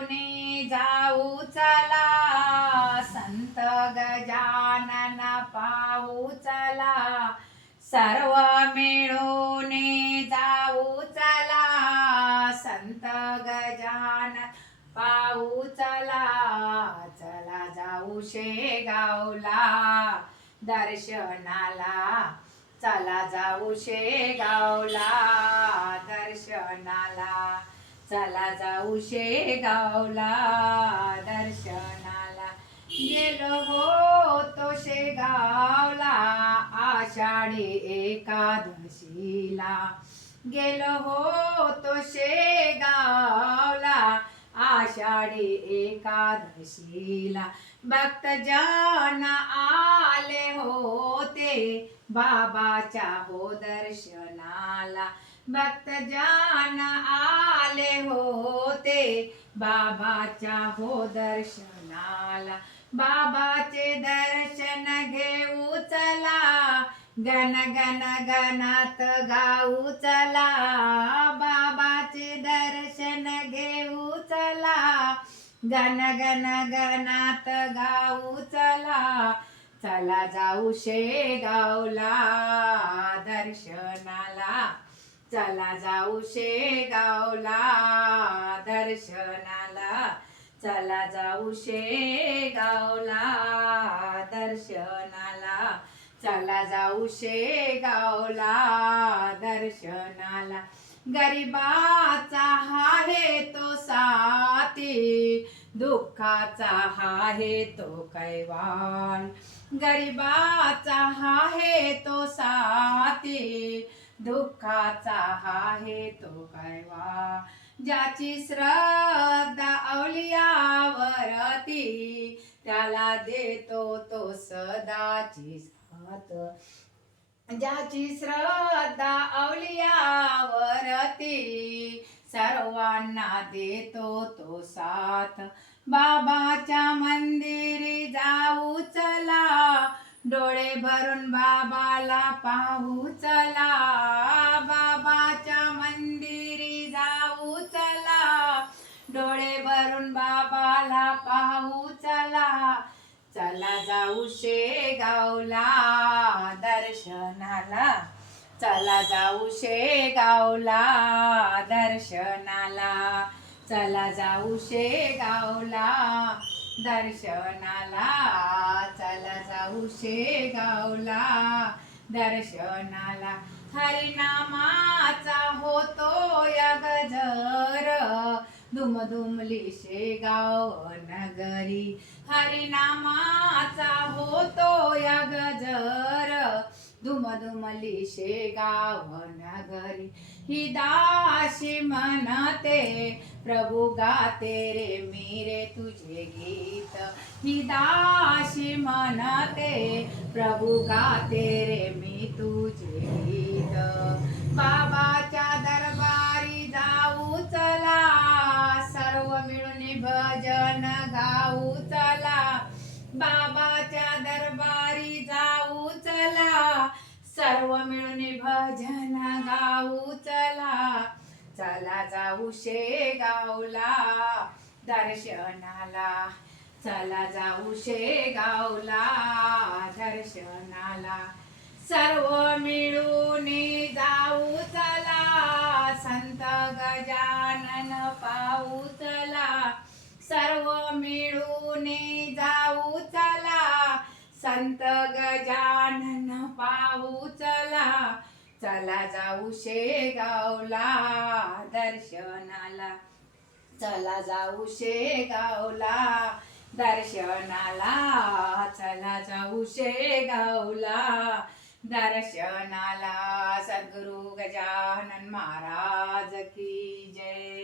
मिळून जाऊ चला, संत गजानन पाहू चला, सर्व मिळून जाऊ चला, संत गजानन पाहू चला. चला जाऊ शेगावला दर्शनाला, चला जाऊ शेगावला दर्शनाला, चला जाऊ शेगावला दर्शनाला. गेलो होतो शेगावला आषाढी एकादशीला, गेलो होतो शेगावला आषाढी एकादशीला. भक्तजन आले होते बाबाच्या हो दर्शनाला, भक्तजन आले होते बाबाच्या हो दर्शनाला. बाबाचे दर्शन घेऊ चला, गण गण गणात गाऊ चला, बाबाचे दर्शन घेऊ चला, गण गण गणात गाऊ चला. चला जाऊ शेगावला दर्शनाला, चला जाऊ शेगावला दर्शनाला, चला जाऊ शेगावला दर्शनाला, चला जाऊ शेगावला दर्शनाला. गरिबाचा आहे तो साथी, दुःखाचा आहे तो कैवान, गरिबाचा आहे तो साथी, दुःखाचा आहे तो कैवान. ज्याची श्रद्धा अवलियावरती, त्याला देतो तो सदाची साथ. ज्याची श्रद्धा अवलियावरती, सर्वांना देतो तो साथ. बाबाच्या मंदिरी जाऊ चला, डोळे भरून बाबाला पाहू चला, बाबाच्या मंदिरी जाऊ चला, डोळे भरून बाबाला पाहू चला. चला जाऊ शेगावला दर्शनाला, चला जाऊ शेगावला दर्शनाला, चला जाऊ शेगावला दर्शनाला, चला जाऊ शेगावला दर्शनाला. हरिनामाचा होतो या गजर, दुमदुमली शेगाव नगरी. हरिनामाचा होतो या गजर, दुमदुमली शेगाव नगरी. ही दासी म्हणते प्रभु गाते रे मेरे तुझे गीत, ही दासी म्हणते प्रभु गाते रे मी तुझे गीत. बाबाच्या दरबारी जाऊ चला, सर्व मिळून भजन गाऊ चला, बाबाच्या दरबारी जाऊ चला, सर्व मिळून भजन गाऊ चला. चला जाऊ शेगावला दर्शनाला, चला जाऊ शेगावला दर्शनाला. सर्व मिळून जाऊ चला, संत गजानन पाहू चला, सर्व मिळून जाऊ चला, संत गजानन पाहू चला. चला जाऊ शेगावला दर्शनाला, चला जाऊ शेगावला दर्शनाला, चला जाऊ शेगावला दर्शनाला. सद्गुरु गजानन महाराज की जय.